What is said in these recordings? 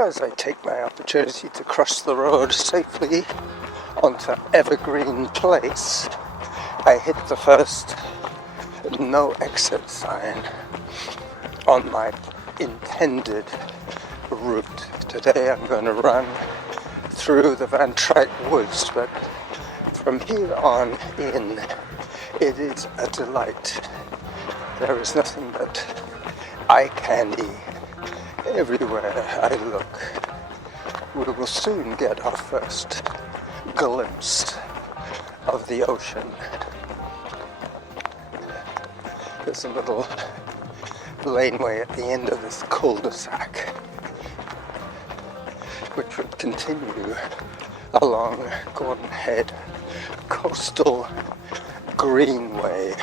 as I take my opportunity to cross the road safely onto Evergreen Place, I hit the first no exit sign on my intended route. Today I'm going to run through the Vantreight woods, but from here on in, it is a delight. There is nothing but eye candy everywhere I look. We will soon get our first glimpse of the ocean. There's a little laneway at the end of this cul-de-sac, which would continue along Gordon Head Coastal Greenway.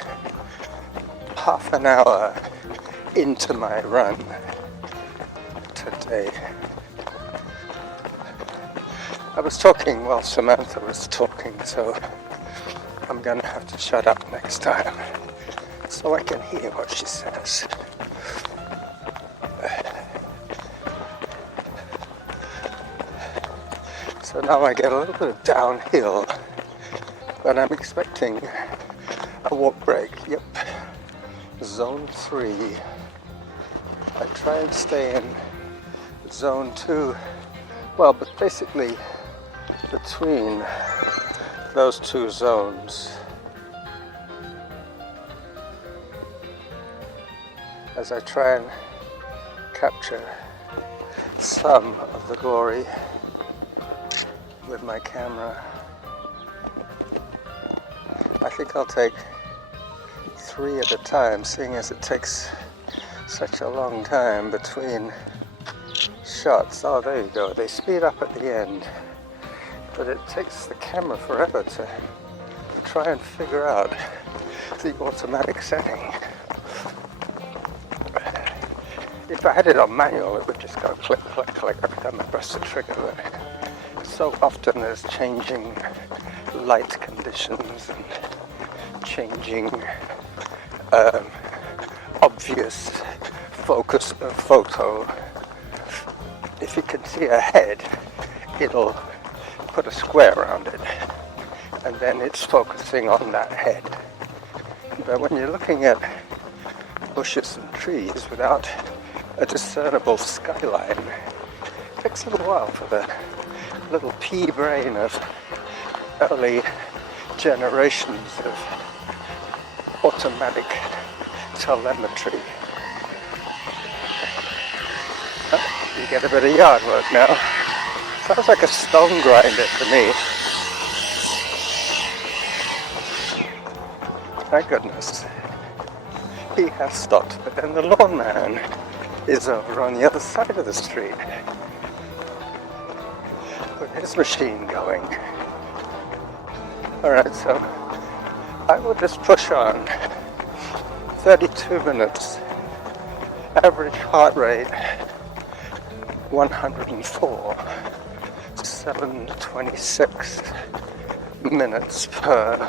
Half an hour into my run today. I was talking while Samantha was talking, so I'm gonna have to shut up next time so I can hear what she says. So now I get a little bit of downhill, but I'm expecting a walk break. Yep, zone 3. I try and stay in zone 2, well, but basically between those two zones, as I try and capture some of the glory with my camera. I think I'll take 3 at a time, seeing as it takes such a long time between shots. Oh, there you go. They speed up at the end, but it takes the camera forever to try and figure out the automatic setting. If I had it on manual, it would just go click, click, click every time I press the trigger. But so often there's changing light conditions and changing obvious focus of photo. If you can see a head, it'll put a square around it, and then it's focusing on that head. But when you're looking at bushes and trees without a discernible skyline, it takes a little while for the little pea brain of early generations of automatic telemetry. You get a bit of yard work now. Sounds like a stone grinder to me. Thank goodness. He has stopped, but then the lawn man is over on the other side of the street with his machine going. Alright, so I will just push on. 32 minutes. Average heart rate 104. 726 minutes per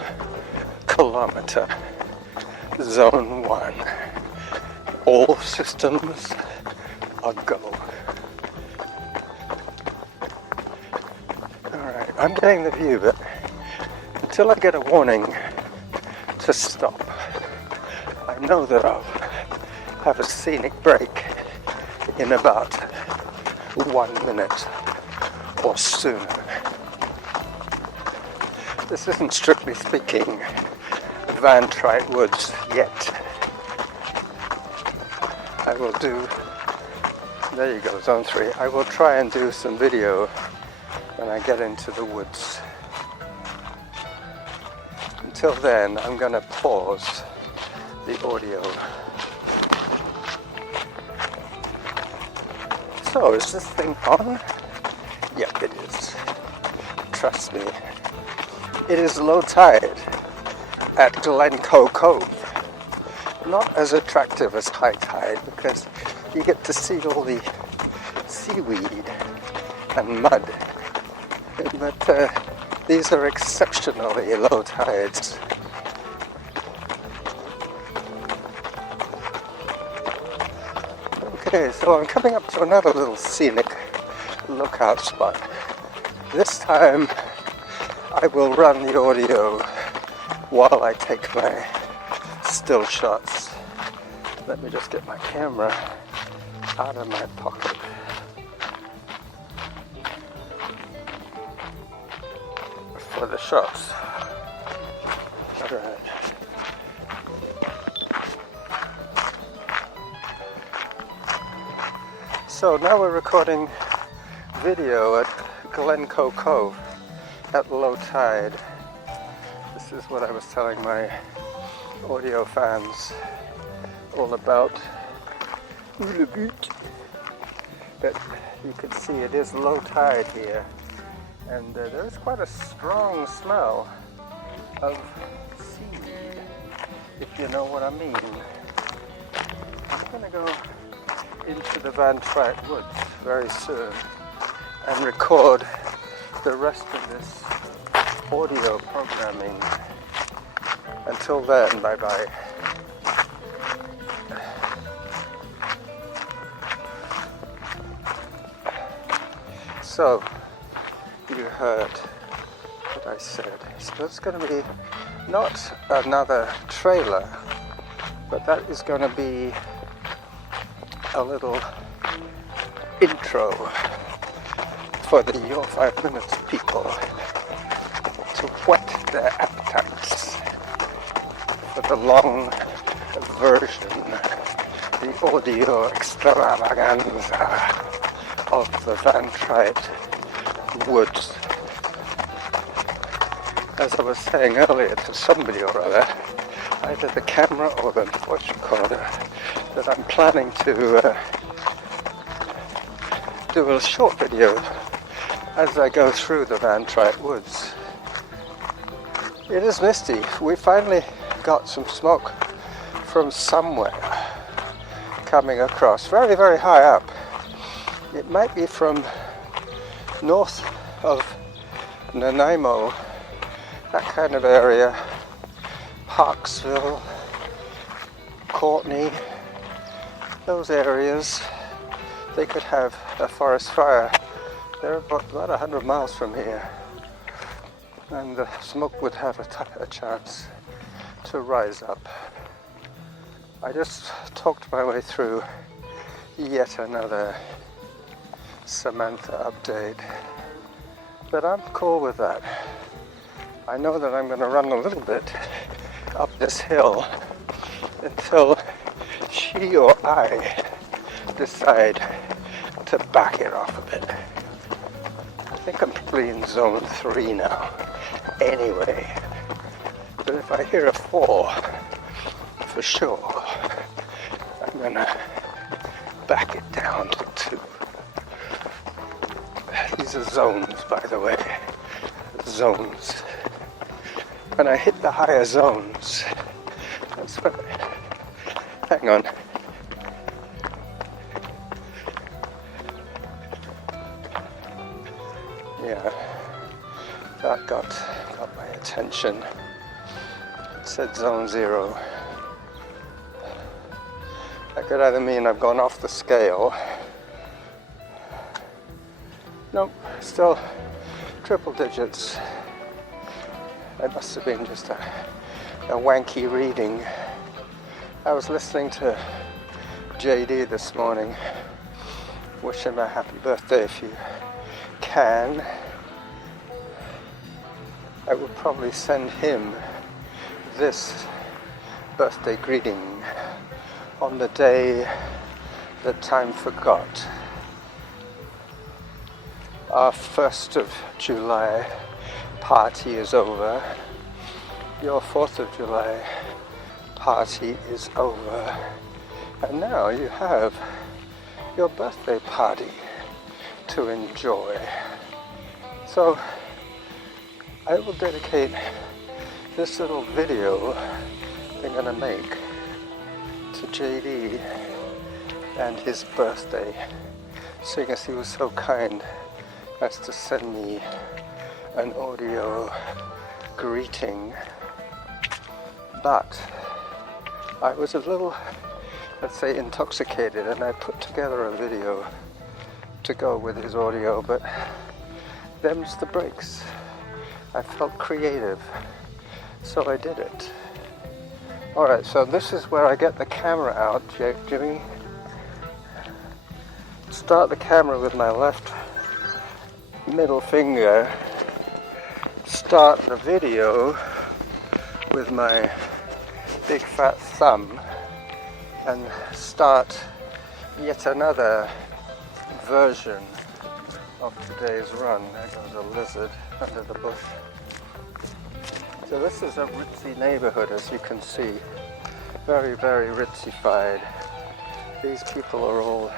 kilometer. Zone 1. All systems are go. Alright, I'm getting the view, but until I get a warning to stop, I know that I'll have a scenic break in about 1 minute or sooner. This isn't, strictly speaking, Vantreight Woods yet. I will do, there you go, zone 3. I will try and do some video when I get into the woods. Until then, I'm going to pause the audio. So, is this thing on? Yep, it is. Trust me. It is low tide at Glencoe Cove. Not as attractive as high tide, because you get to see all the seaweed and mud. But these are exceptionally low tides. Okay, so I'm coming up to another little scenic lookout spot. This time I will run the audio while I take my still shots. Let me just get my camera out of my pocket. For the shots. Alright. So now we're recording video at Glencoe Cove at low tide. This is what I was telling my audio fans all about. But you can see it is low tide here, and there is quite a strong smell of seaweed, if you know what I mean. I'm going to go into the Vantreight woods very soon and record the rest of this audio programming. Until then, bye bye. So, you heard what I said. So it's going to be not another trailer, but that is going to be a little intro for the Your 5 Minutes people to whet their appetites for the long version, the audio extravaganza of the Vantreight woods. As I was saying earlier to somebody or other, either the camera or the voice recorder, that I'm planning to do a short video as I go through the Vantreight woods. It is misty. We finally got some smoke from somewhere coming across, very, very high up. It might be from north of Nanaimo, that kind of area, Parksville, Courtney, those areas. They could have a forest fire. They're about 100 miles from here, and the smoke would have a chance to rise up. I just talked my way through yet another Samantha update, but I'm cool with that. I know that I'm going to run a little bit up this hill until she or I decide to back it off a bit. I think I'm probably in zone 3 now anyway, but if I hear a 4 for sure, I'm going to back it down to 2. These are zones, by the way. Zones. When I hit the higher zones, that's when... Hang on. Yeah, that got my attention. It said zone 0. That could either mean I've gone off the scale. Nope, still triple digits. It must have been just a wanky reading. I was listening to JD this morning. Wish him a happy birthday if you can. I would probably send him this birthday greeting on the day that time forgot. Our 1st of July party is over. Your 4th of July party is over. And now you have your birthday party to enjoy. So I will dedicate this little video they're going to make to JD and his birthday, seeing as he was so kind as to send me an audio greeting. But I was a little, let's say, intoxicated, and I put together a video to go with his audio, but them's the breaks. I felt creative, so I did it. Alright, so this is where I get the camera out, Jimmy. Start the camera with my left middle finger. Start the video with my big fat thumb. And start yet another version of today's run. There goes a lizard under the bush. So this is a ritzy neighborhood, as you can see. Very, very ritzy-fied. These people are all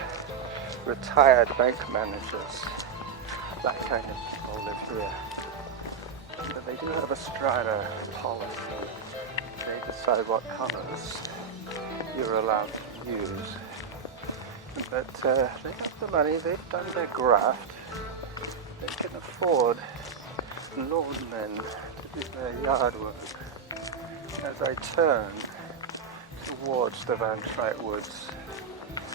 retired bank managers. That kind of people live here. But they do have a strata policy. They decide what colors you're allowed to use. But they have the money, they've done their graft. They can afford lawnmen to do their yard work. As I turn towards the Vantreight woods,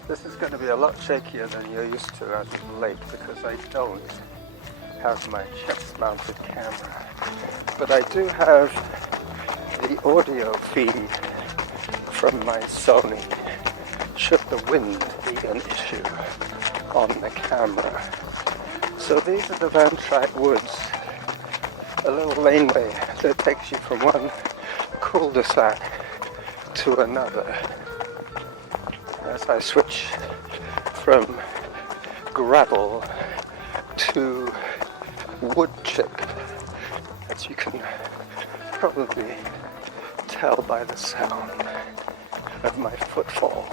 this is going to be a lot shakier than you're used to as of late, because I don't have my chest-mounted camera. But I do have the audio feed from my Sony, should the wind be an issue on the camera. So these are the Vantreight woods, a little laneway that takes you from one cul-de-sac to another. As I switch from gravel to wood chip, as you can probably tell by the sound of my footfall.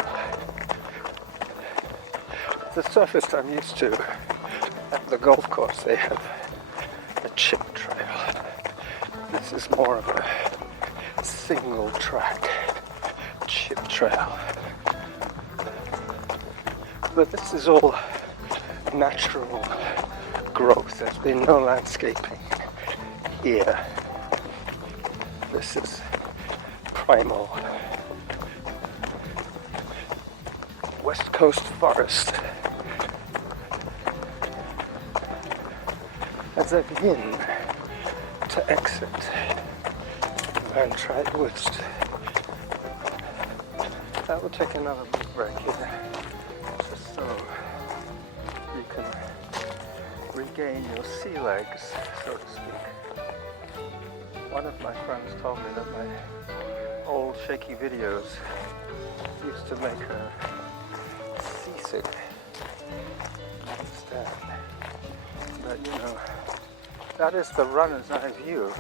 The surface I'm used to. At the golf course they have a chip trail. This is more of a single track chip trail. But this is all natural growth. There's been no landscaping here. This is primal West Coast forest. As I begin to exit Vantreight woods, I will take another big break here, just so you can regain your sea legs, so to speak. One of my friends told me that my old shaky videos used to make her seasick. I understand. But you know, that is the runner's eye view,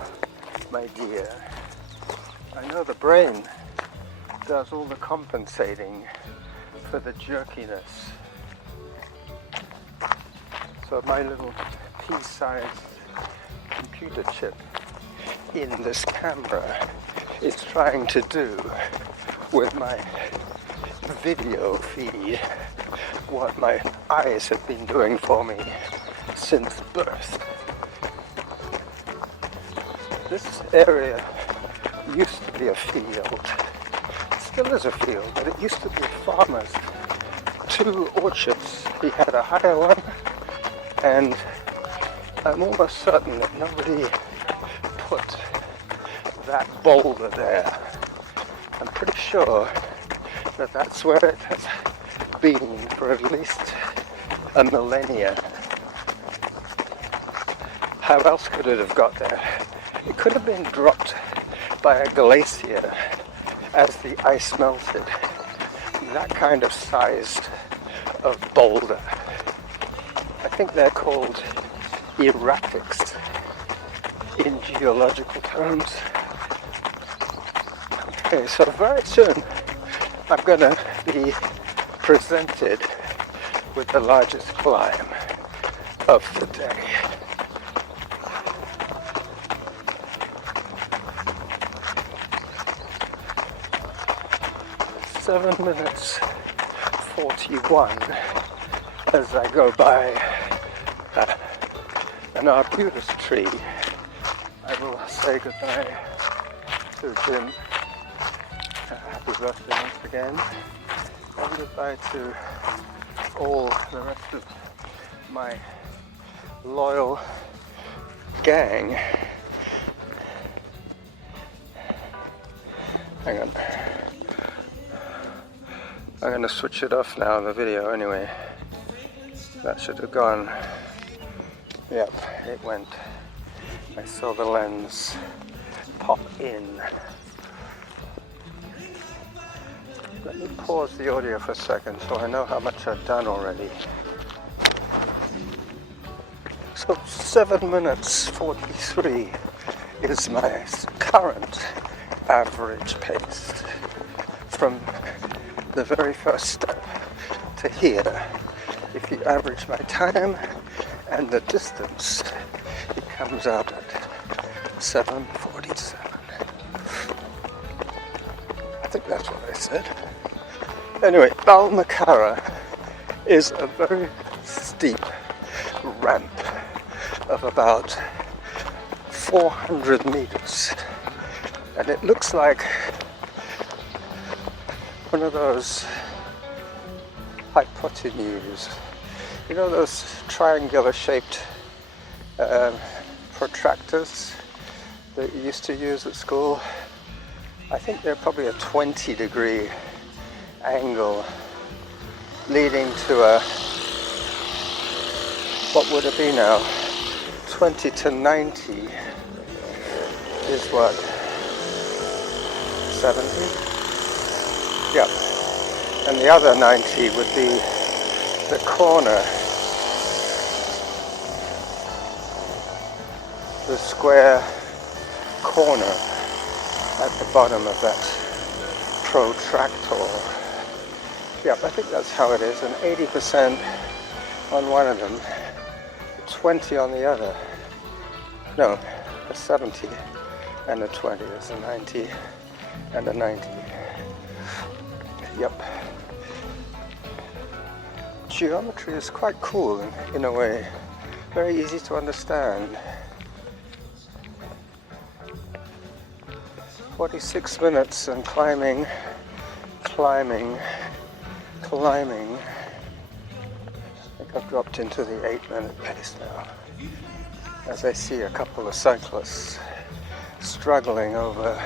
my dear. I know the brain does all the compensating for the jerkiness. So my little pea-sized computer chip in this camera is trying to do with my video feed what my eyes have been doing for me since birth. This area used to be a field. It still is a field, but it used to be a farmer's 2 orchards. He had a higher one, and I'm almost certain that nobody put that boulder there. I'm pretty sure that that's where it has been for at least a millennia. How else could it have got there? It could have been dropped by a glacier as the ice melted. That kind of size of boulder. I think they're called erratics in geological terms. Okay, so very soon I'm going to be presented with the largest climb of the day. 7 minutes 41 as I go by an arbutus tree. I will say goodbye to Jim. Happy birthday once again. And goodbye to all the rest of my loyal gang. Hang on. I'm going to switch it off now in the video anyway. That should have gone. Yep, it went. I saw the lens pop in. Let me pause the audio for a second so I know how much I've done already. So 7 minutes 43 is my current average pace from the very first step to here. If you average my time and the distance, it comes out at 7:47. I think that's what I said. Anyway, Balmacara is a very steep ramp of about 400 meters, and it looks like one of those hypotenuse, you know, those triangular shaped protractors that you used to use at school. I think they're probably a 20-degree angle leading to a, what would it be now? 20 to 90 is what? 70? Yep. And the other 90 would be the corner, the square corner at the bottom of that protractor. Yep, I think that's how it is. And 80% on one of them, 20 on the other. No, a 70 and a 20 is a 90 and a 90. Yep. Geometry is quite cool in a way. Very easy to understand. 46 minutes and climbing. I think I've dropped into the 8-minute pace now, as I see a couple of cyclists struggling over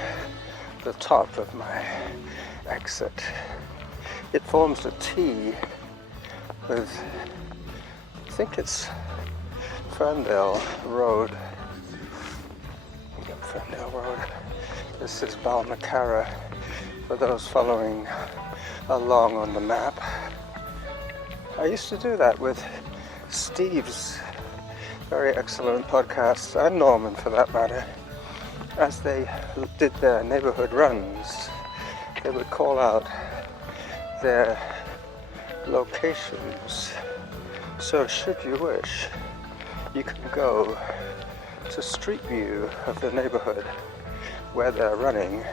the top of my exit. It forms a T with, I think it's Ferndale Road. Yep, Ferndale Road. This is Balmacara, for those following along on the map. I used to do that with Steve's very excellent podcast, and Norman for that matter. As they did their neighborhood runs, they would call out their locations. So should you wish, you can go to Street View of the neighborhood where they're running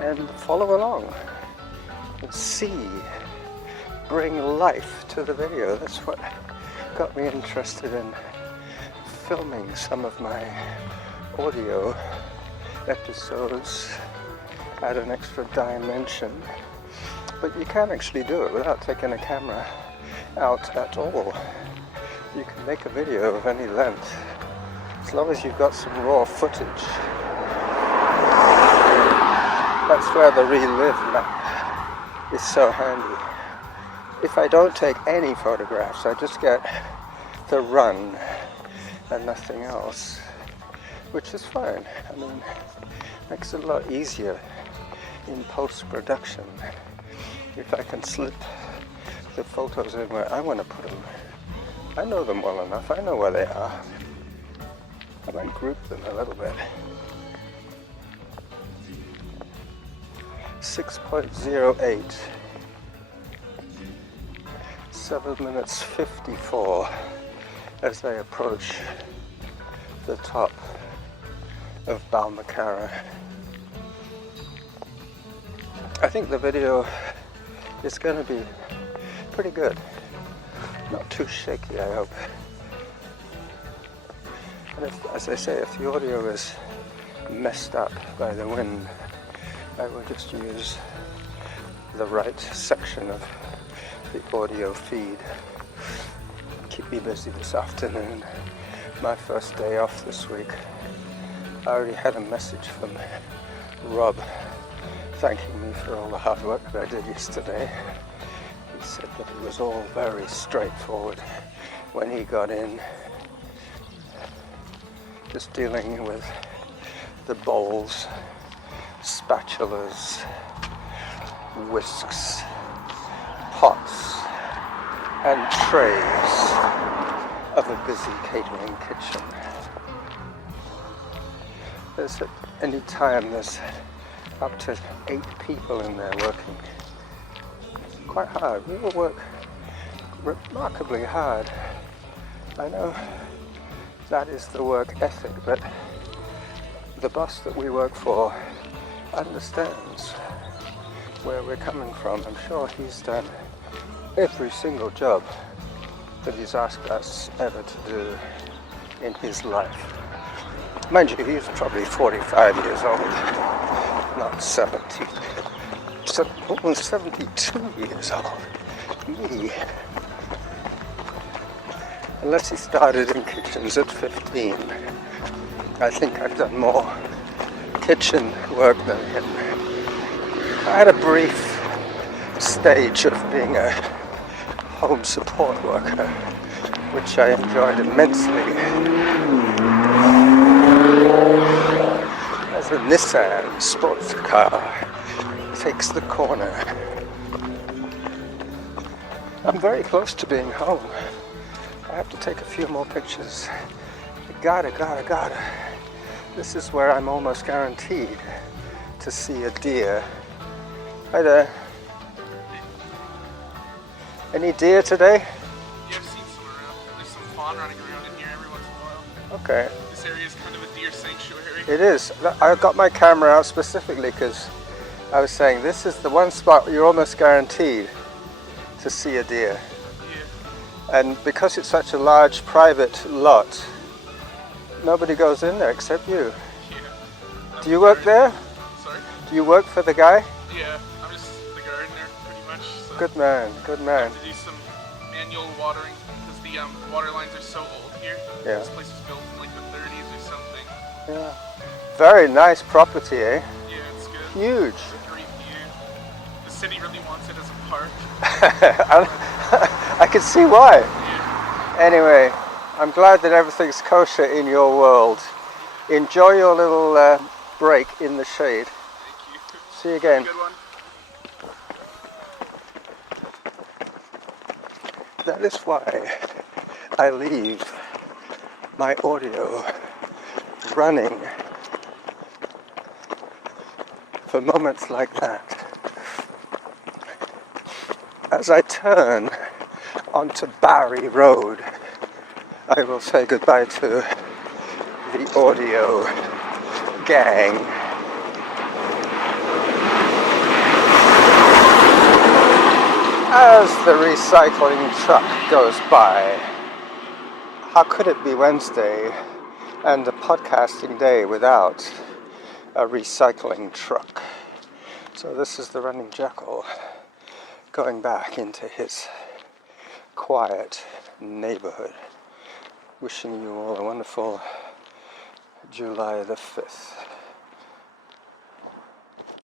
and follow along and see, bring life to the video. That's what got me interested in filming some of my audio episodes, add an extra dimension. But you can actually do it without taking a camera out at all. You can make a video of any length as long as you've got some raw footage. That's where the relive map is so handy. If I don't take any photographs, I just get the run and nothing else, which is fine. I mean, makes it a lot easier in post-production if I can slip the photos in where I want to put them. I know them well enough. I know where they are. I might group them a little bit. 6.08. 7 minutes 54 as I approach the top of Balmacara. I think the video is going to be pretty good. Not too shaky, I hope. And if, as I say, if the audio is messed up by the wind, I will just use the right section of the audio feed. keep me busy this afternoon. My first day off this week. I already had a message from Rob thanking me for all the hard work that I did yesterday. He said that it was all very straightforward when he got in. Just dealing with the bowls, spatulas, whisks, pots and trays of a busy catering kitchen. There's at any time there's up to 8 people in there working. It's quite hard. We all work remarkably hard. I know that is the work ethic, but the boss that we work for understands where we're coming from. I'm sure he's done every single job that he's asked us ever to do in his life. Mind you, he's probably 45 years old, not 70. Almost 72 years old. Me. Unless he started in kitchens at 15. I think I've done more kitchen work than him. I had a brief stage of being a home support worker, which I enjoyed immensely. As a Nissan sports car takes the corner. I'm very close to being home. I have to take a few more pictures. Gotta. This is where I'm almost guaranteed to see a deer. Hi there. Any deer today? Yeah, I've seen some around. There's some fawn running around in here every once in a while. Okay. This area is kind of a deer sanctuary. It is. I got my camera out specifically because I was saying this is the one spot where you're almost guaranteed to see a deer. Yeah. And because it's such a large private lot, nobody goes in there except you. Yeah. Do you work there? Sorry? Do you work for the guy? Yeah, I'm just the gardener pretty much. So Good man, good I man. have to do some manual watering because the water lines are so old here. Yeah. This place was built in like the 30s or something. Yeah. Very nice property, eh? Yeah, it's good. Huge. It's a great view. The city really wants it as a park. I can see why. Yeah. Anyway, I'm glad that everything's kosher in your world. Enjoy your little break in the shade. Thank you. See you again. Good one. That is why I leave my audio running for moments like that. As I turn onto Barry Road, I will say goodbye to the audio gang. As the recycling truck goes by. How could it be Wednesday and a podcasting day without a recycling truck? So this is the running jackal going back into his quiet neighborhood. Wishing you all a wonderful July the 5th.